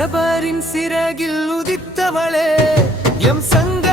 அரபரின் சிறகில் உதித்தவளே. M சங்க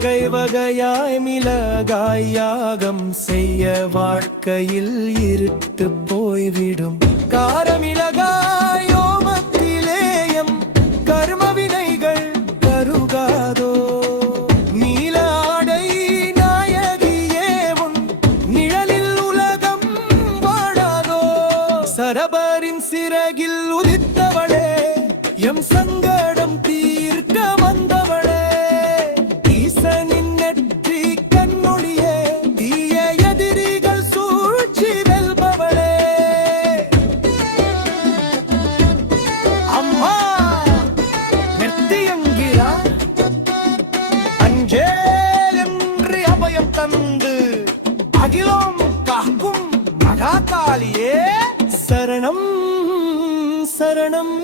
வகை வகையாய் மிளகாய் யாகம் செய்ய வாழ்க்கையில் இருட்டு போய்விடும். காரமிளகாய் ஓமத்திலேயம் கர்ம வினைகள் கருகாதோ. நீல ஆடை நாயகியே உன் நிழலில் உலகம் வாடாதோ. சரபரின் சிறகில் உதித்தவளே எம் சங்கட வந்து அகிலம் காக்கும் மகாகாலியே சரணம் சரணம்.